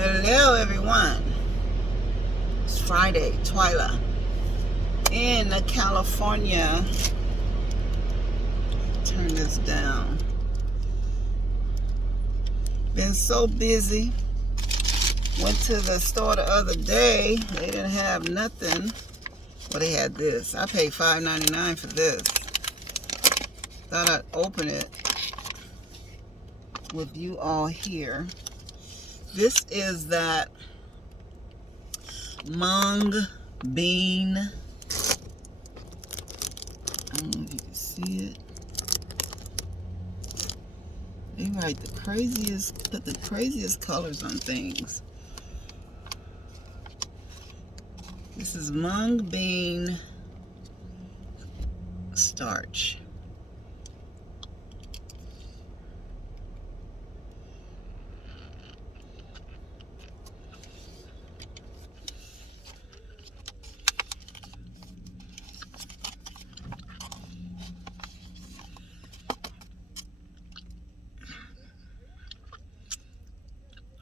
Hello, everyone. It's Friday, Twyla, in California. Turn this down. Been so busy. Went to the store the other day. They didn't have nothing. Well, they had this. I paid $5.99 for this. Thought I'd open it with you all here. This is that mung bean. I don't know if you can see it. They write put the craziest colors on things. This is mung bean starch.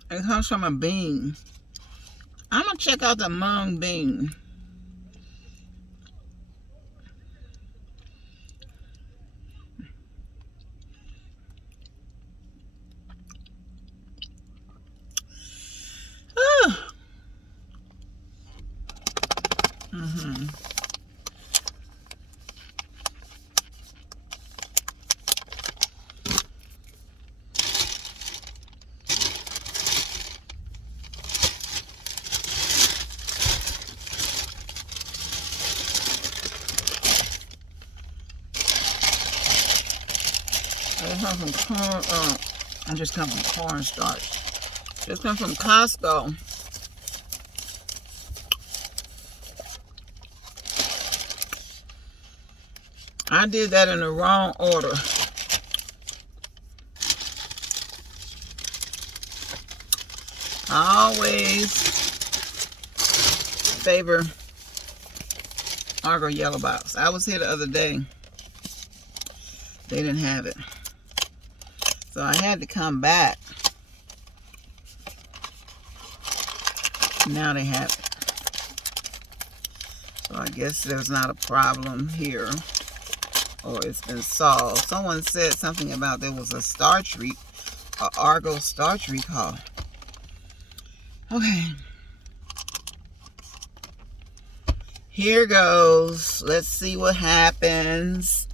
It comes from a bean. I'm gonna check out the mung bean. Ah. I come from corn. I just come from cornstarch. Just come from Costco. I did that in the wrong order. I always favor Argo Yellow Box. I was here the other day. They didn't have it. So I had to come back. Now they have it. So I guess there's not a problem here. Or it's been solved. Someone said something about there was a Argo starch recall. Okay. Here goes. Let's see what happens.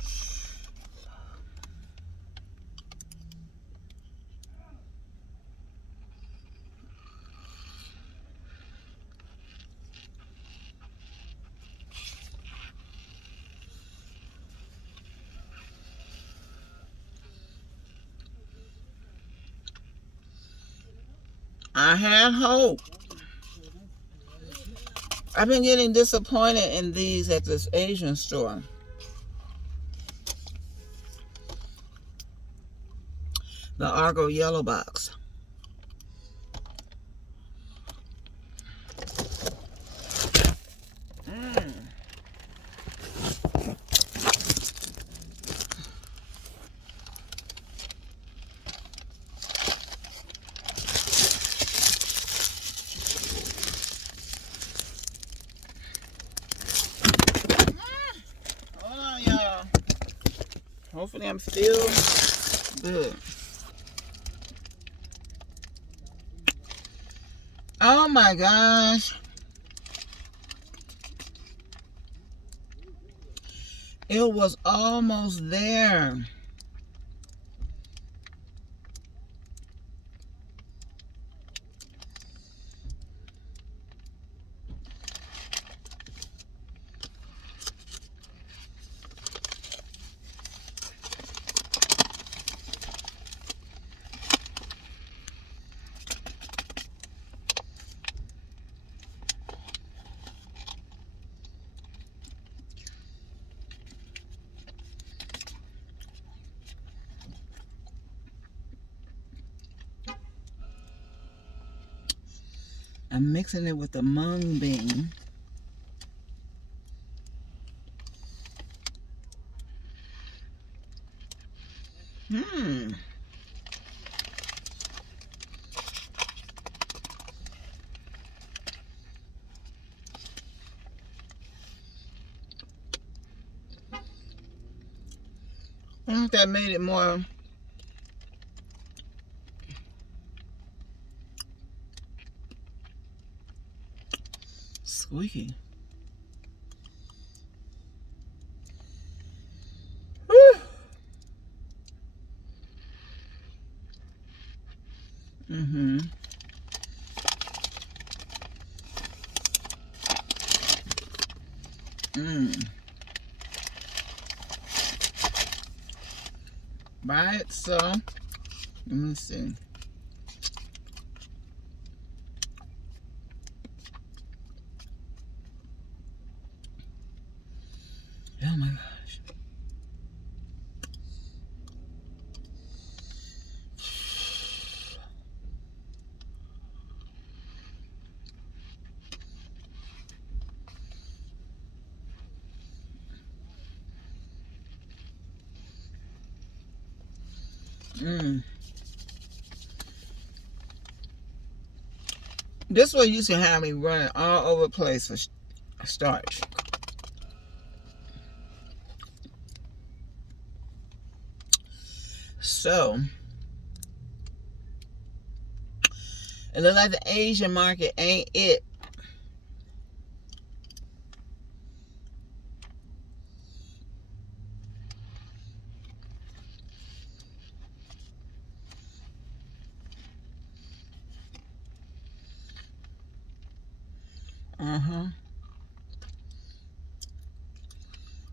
I had hope. I've been getting disappointed in these at this Asian store. The Argo Yellow Box. Hold on, y'all. Hopefully I'm still good. Oh my gosh. It was almost there. I'm mixing it with the mung bean. I think that made it more squeaky. Whew. Mm-hmm. By itself. Let me see. Oh my gosh. This way used to have me running all over the place for starch. So, it looks like the Asian market ain't it.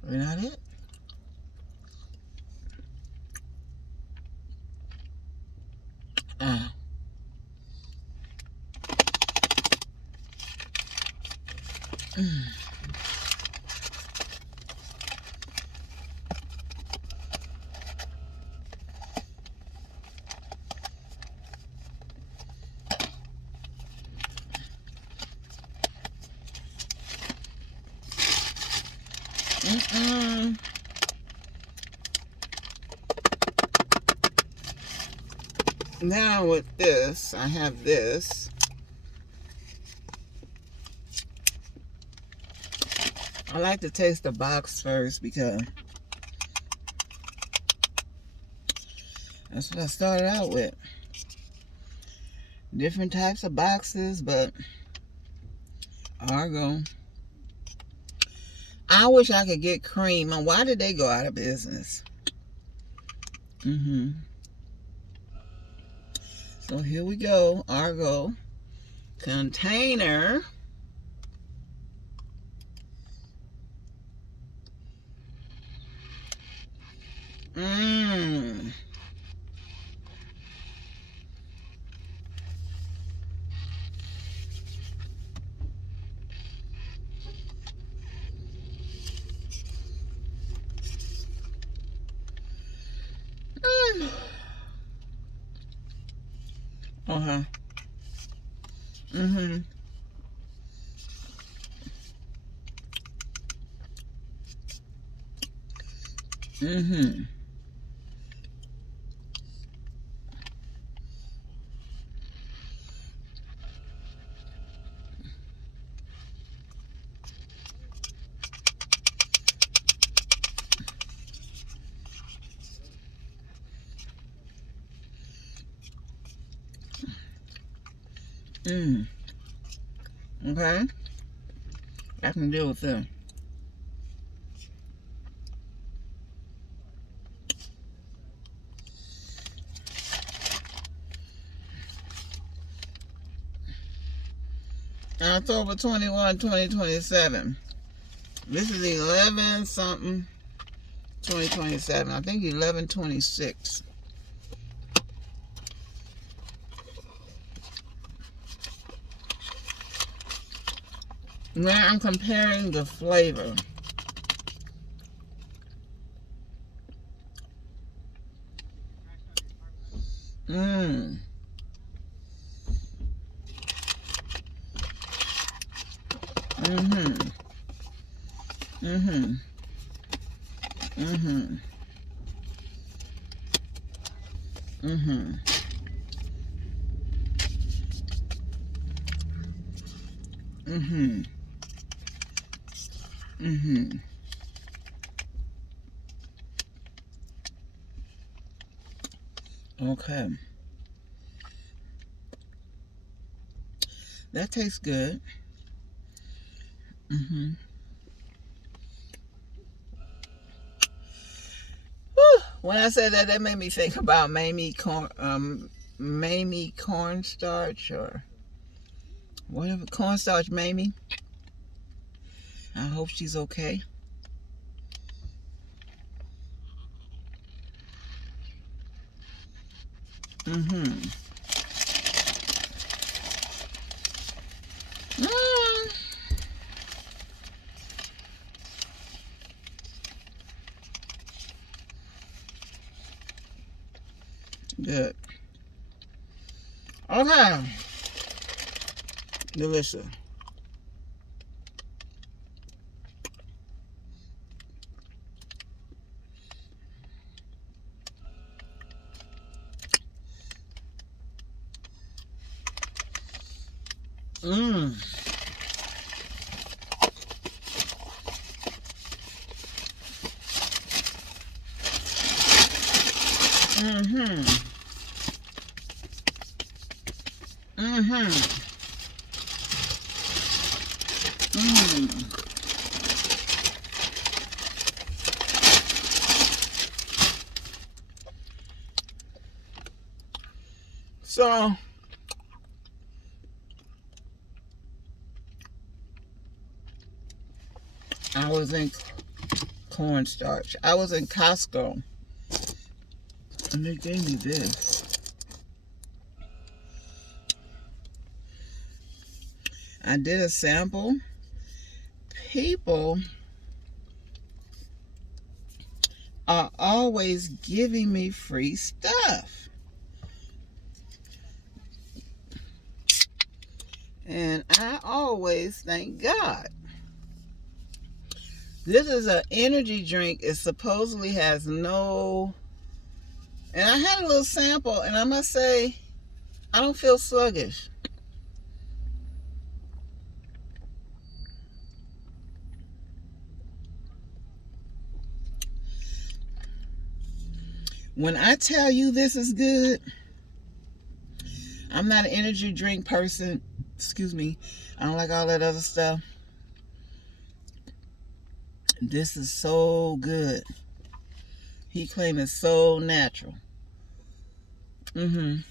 We're not it. Now with this, I have this. I like to taste the box first because that's what I started out with. Different types of boxes, but Argo. I wish I could get cream. And why did they go out of business? So here we go. Argo container. Okay. I can deal with them. October 21, 2027. This is 11 something 2027. I think 11/26. Now I'm comparing the flavor. Okay. That tastes good. Mm-hmm. Whew. When I said that, that made me think about Mamie cornstarch, or whatever, cornstarch Mamie. I hope she's okay. Mm-hmm. Mm. Good. Okay. Delicious. Mmm. Mm-hmm. Mm-hmm. Mm. So, I was in cornstarch. I was in Costco, and they gave me this. I did a sample. People are always giving me free stuff. And I always thank God. This is an energy drink. It supposedly has no... And I had a little sample, and I must say, I don't feel sluggish. When I tell you this is good, I'm not an energy drink person. Excuse me. I don't like all that other stuff. This is so good. He claims it's so natural. Mm-hmm.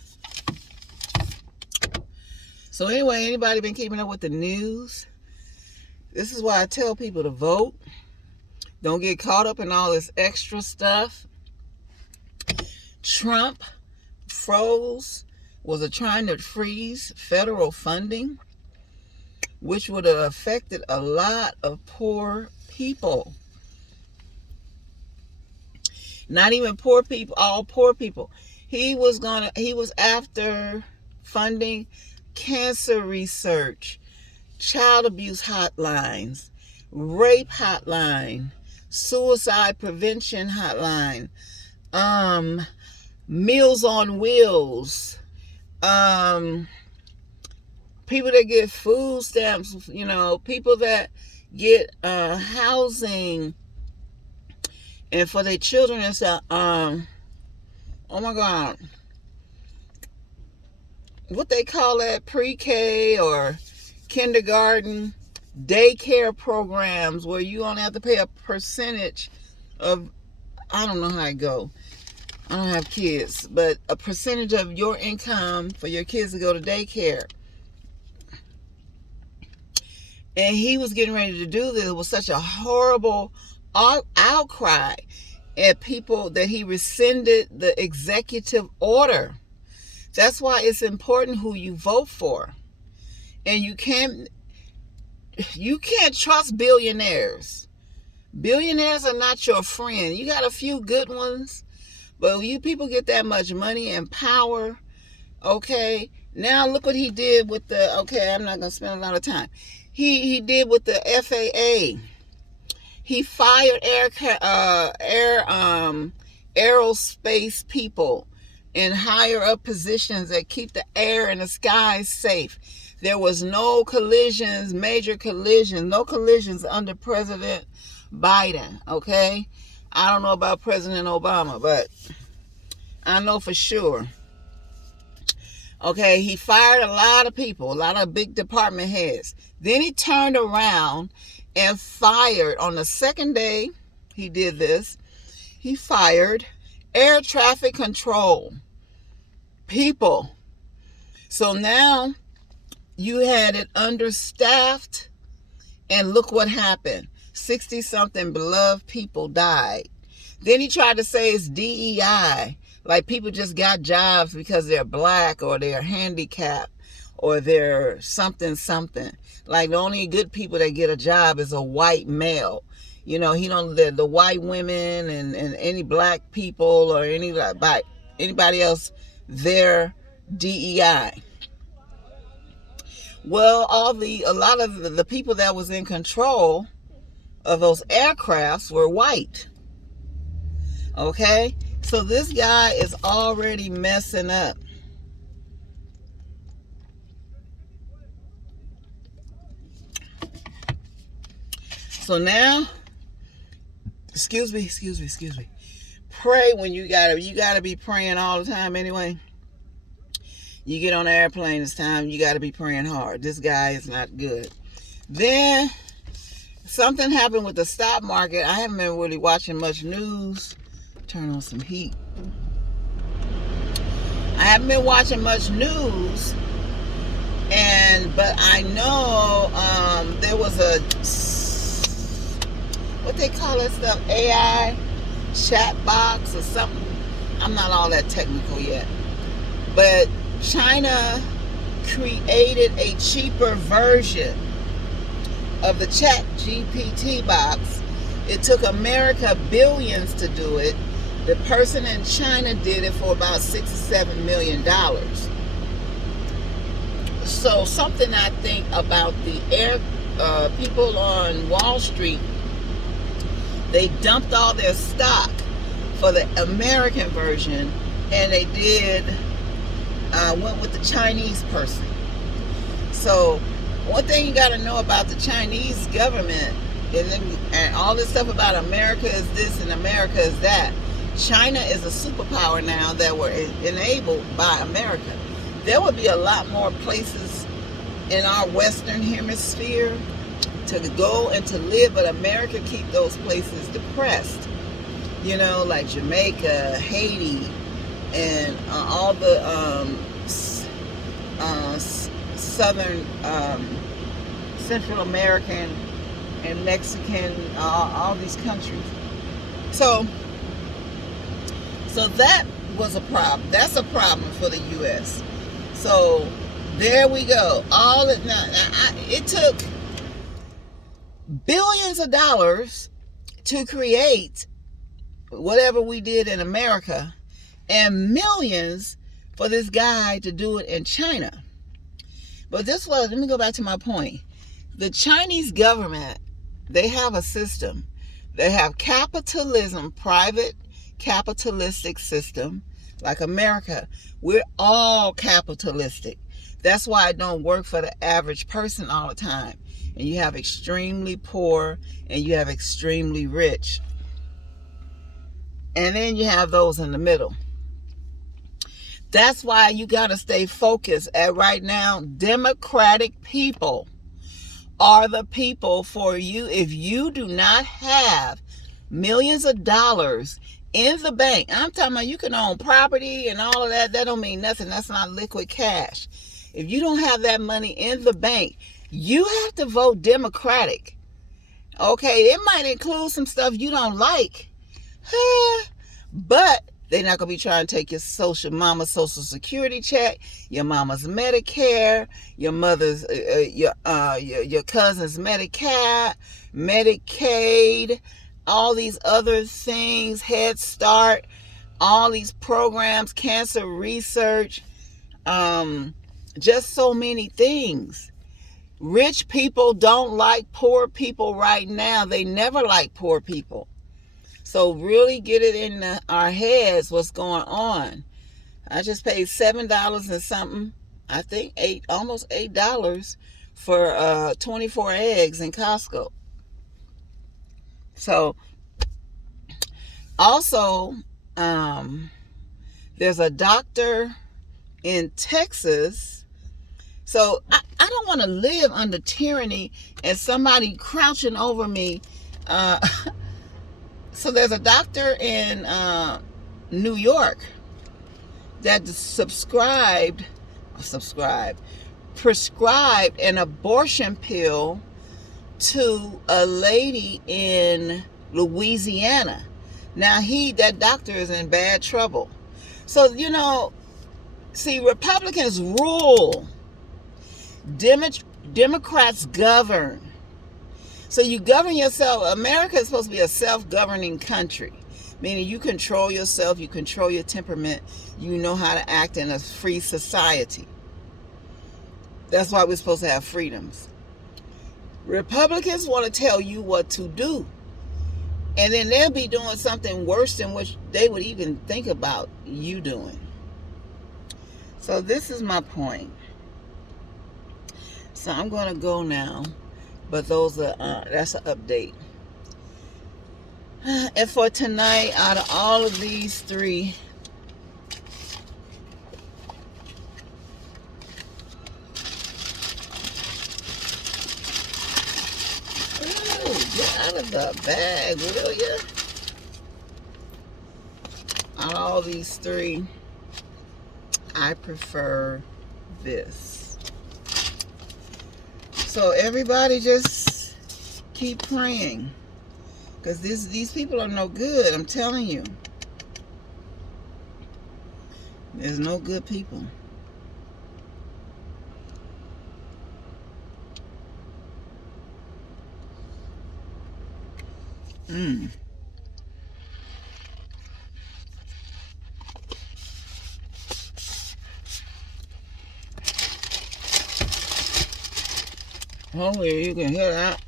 So anyway, anybody been keeping up with the news? This is why I tell people to vote. Don't get caught up in all this extra stuff. Trump was trying to freeze federal funding, which would have affected a lot of poor people. Not even poor people, all poor people. He was after funding cancer research, child abuse hotlines, rape hotline, suicide prevention hotline, Meals on Wheels, people that get food stamps, people that get housing, and for their children and stuff. Oh my God, what they call that, pre-K or kindergarten, daycare programs where you only have to pay a percentage of, I don't know how it go. I don't have kids, but a percentage of your income for your kids to go to daycare. And he was getting ready to do this. It was such a horrible outcry at people that he rescinded the executive order. That's why it's important who you vote for. And you can't trust billionaires. Billionaires are not your friend. You got a few good ones, but you people get that much money and power, okay? Now look what he did with I'm not going to spend a lot of time. He did with the FAA. He fired aerospace people in higher up positions that keep the air and the sky safe. There was no collisions, major collisions, no collisions under President Biden, okay? I don't know about President Obama, but I know for sure. Okay, he fired a lot of people, a lot of big department heads. Then he turned around and fired, on the second day he did this, he fired air traffic control people. So now you had it understaffed, and look what happened. 60-something beloved people died. Then he tried to say it's DEI, like people just got jobs because they're black or they're handicapped or they're something. Like the only good people that get a job is a white male. You know, he don't, the white women and any black people or anybody else, they're DEI. Well, a lot of the people that was in control of those aircrafts were white. Okay? So this guy is already messing up. So now, excuse me. Pray when you gotta be praying all the time anyway. You get on the airplane this time, you gotta be praying hard. This guy is not good. Then something happened with the stock market. I haven't been really watching much news. Turn on some heat. I haven't been watching much news, but I know there was a, what they call that stuff, AI chat box or something. I'm not all that technical yet, but China created a cheaper version of the Chat GPT box. It took America billions to do it. The person in China did it for about $6 or $7 million. So something I think about the people on Wall Street, they dumped all their stock for the American version, and they went with the Chinese person. So one thing you got to know about the Chinese government, and all this stuff about America is this and America is that. China is a superpower now that were enabled by America. There would be a lot more places in our Western hemisphere to go and to live, but America keep those places depressed. You know, like Jamaica, Haiti, and all the southern, Central American and Mexican, all these countries. So that was a problem. That's a problem for the U.S. So there we go. It took billions of dollars to create whatever we did in America, and millions for this guy to do it in China. But let me go back to my point. The Chinese government, they have a system. They have capitalism, private capitalistic system, like America. We're all capitalistic. That's why it don't work for the average person all the time. And you have extremely poor and you have extremely rich. And then you have those in the middle. That's why you got to stay focused. At right now, democratic people are the people for you. If you do not have millions of dollars in the bank, I'm talking about you can own property and all of that. That don't mean nothing. That's not liquid cash. If you don't have that money in the bank, you have to vote Democratic. Okay, it might include some stuff you don't like, but they're not going to be trying to take your mama's social security check, your mama's Medicare, your mother's, your cousin's Medicaid, all these other things, Head Start, all these programs, cancer research, just so many things. Rich people don't like poor people right now. They never like poor people. So really get it in our heads what's going on. I just paid $7 and something, I think almost $8 for 24 eggs in Costco. So also, There's a doctor in Texas. So I don't want to live under tyranny and somebody crouching over me. So there's a doctor in New York that prescribed an abortion pill to a lady in Louisiana. Now that doctor is in bad trouble. So, see, Republicans rule. Democrats govern. So you govern yourself. America is supposed to be a self-governing country, meaning you control yourself, you control your temperament, you know how to act in a free society. That's why we're supposed to have freedoms. Republicans want to tell you what to do, and then they'll be doing something worse than what they would even think about you doing. So this is my point. So I'm going to go now, but that's an update. And for tonight, out of all of these three, get out of the bag, will you? Out of all these three, I prefer this. So everybody just keep praying, because these people are no good. I'm telling you, there's no good people. Hopefully you can hear that.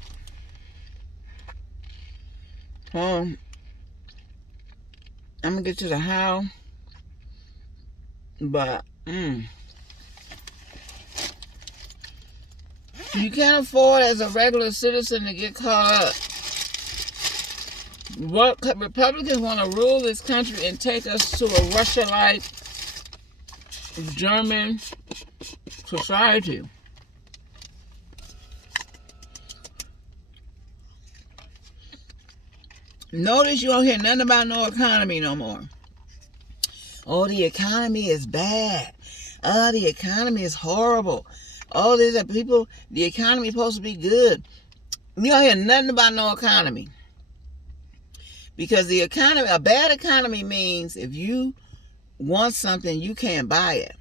I'm gonna get to the house, but you can't afford as a regular citizen to get caught up. What Republicans want to rule this country and take us to a Russia-like German society. Notice you don't hear nothing about no economy no more. Oh, the economy is bad. Oh, the economy is horrible. Oh, the economy is supposed to be good. You don't hear nothing about no economy. Because a bad economy means if you want something, you can't buy it.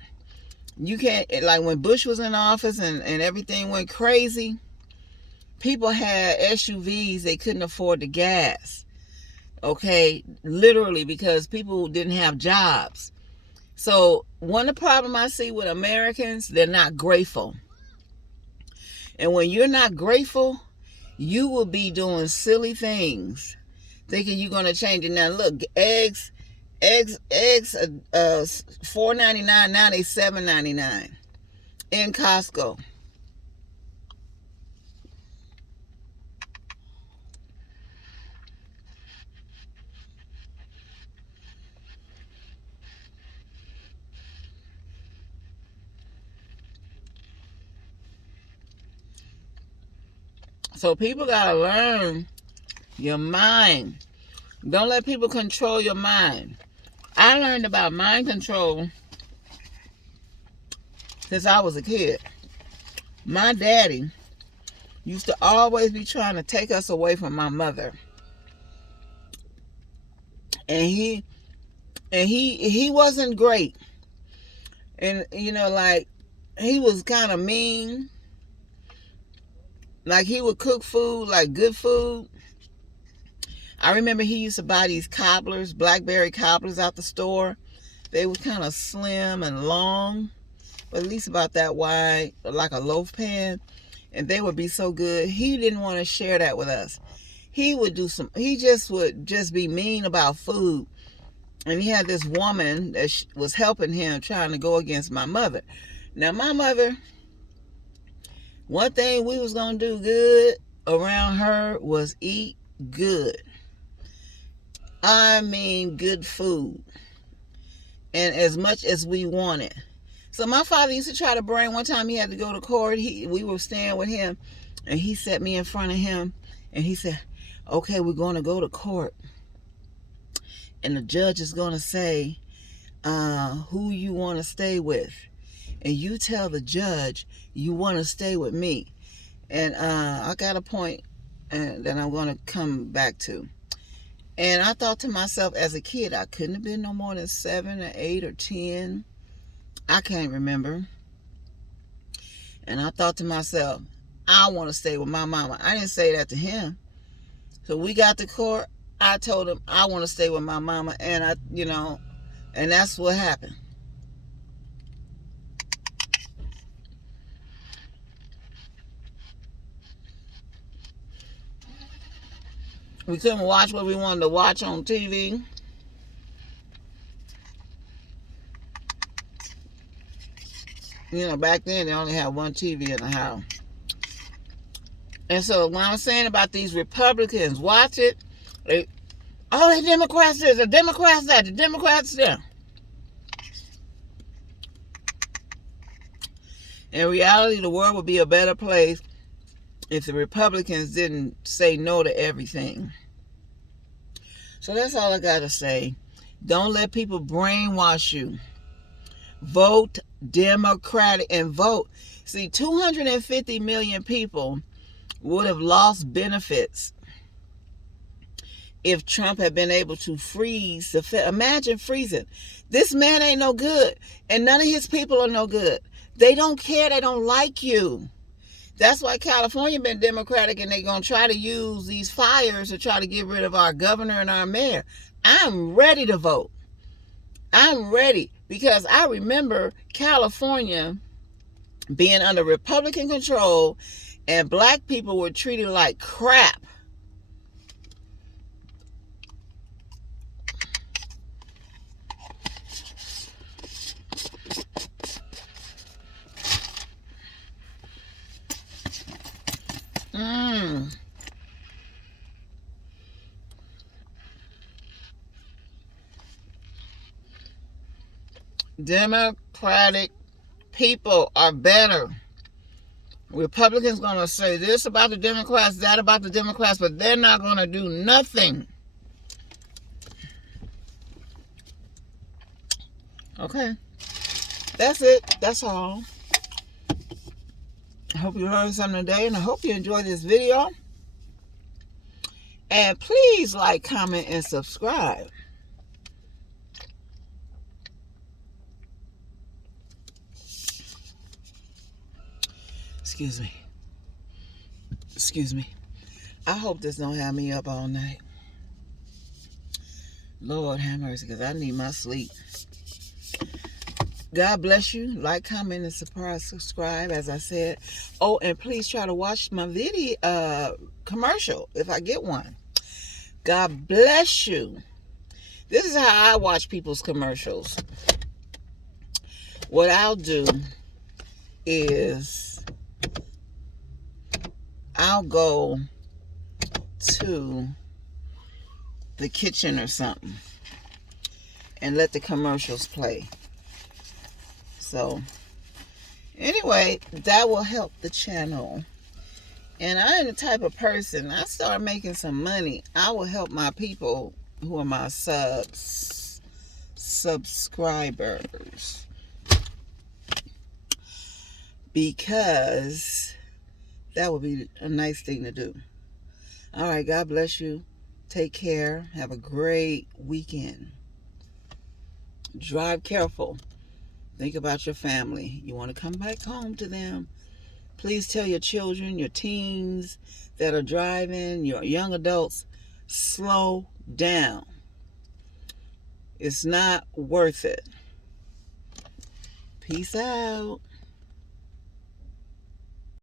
You can't, like when Bush was in office and everything went crazy, people had SUVs, they couldn't afford the gas. Okay, literally, because people didn't have jobs. So one of the problem I see with Americans, they're not grateful. And when you're not grateful, you will be doing silly things, thinking you're going to change it. Now look, eggs $4.99, now they $7.99 in Costco. So people gotta learn your mind. Don't let people control your mind. I learned about mind control since I was a kid. My daddy used to always be trying to take us away from my mother. And he wasn't great. And like he was kind of mean. Like he would cook food, like good food. I remember he used to buy these cobblers, blackberry cobblers out the store. They were kind of slim and long, but at least about that wide, like a loaf pan. And they would be so good. He didn't want to share that with us. He would just be mean about food. And he had this woman that was helping him trying to go against my mother. Now my mother, one thing we was going to do good around her was eat good. I mean good food. and as much as we wanted. So my father used to try to bring, one time he had to go to court. We were staying with him, and he set me in front of him, and he said, okay, we're going to go to court. And the judge is going to say who you want to stay with. And you tell the judge you want to stay with me. And I got a point that I'm going to come back to. And I thought to myself, as a kid, I couldn't have been no more than 7 or 8 or 10. I can't remember. And I thought to myself, I want to stay with my mama. I didn't say that to him. So we got to court. I told him I want to stay with my mama. And and that's what happened. We couldn't watch what we wanted to watch on TV. Back then they only had one TV in the house. And so when I'm saying about these Republicans, watch it. They Democrats this, the Democrats that, the Democrats there. In reality, the world would be a better place if the Republicans didn't say no to everything. So that's all I got to say. Don't let people brainwash you. Vote Democratic and vote. See, 250 million people would have lost benefits if Trump had been able to freeze the Fed. Imagine freezing. This man ain't no good, and none of his people are no good. They don't care. They don't like you. That's why California been Democratic, and they're going to try to use these fires to try to get rid of our governor and our mayor. I'm ready to vote. I'm ready, because I remember California being under Republican control, and black people were treated like crap. Democratic people are better. Republicans going to say this about the Democrats, that about the Democrats, but they're not going to do nothing. Okay. That's it. That's all. I hope you learned something today, and I hope you enjoyed this video. And please like, comment, and subscribe. Excuse me. I hope this don't have me up all night. Lord have mercy, because I need my sleep. God bless you. Like, comment, and subscribe, as I said. Oh, and please try to watch my video commercial if I get one. God bless you. This is how I watch people's commercials. What I'll do is I'll go to the kitchen or something and let the commercials play. So anyway, that will help the channel. And I am the type of person, I start making some money, I will help my people who are my subscribers. Because that would be a nice thing to do. All right, God bless you. Take care. Have a great weekend. Drive careful. Think about your family. You want to come back home to them. Please tell your children, your teens that are driving, your young adults, slow down. It's not worth it. Peace out.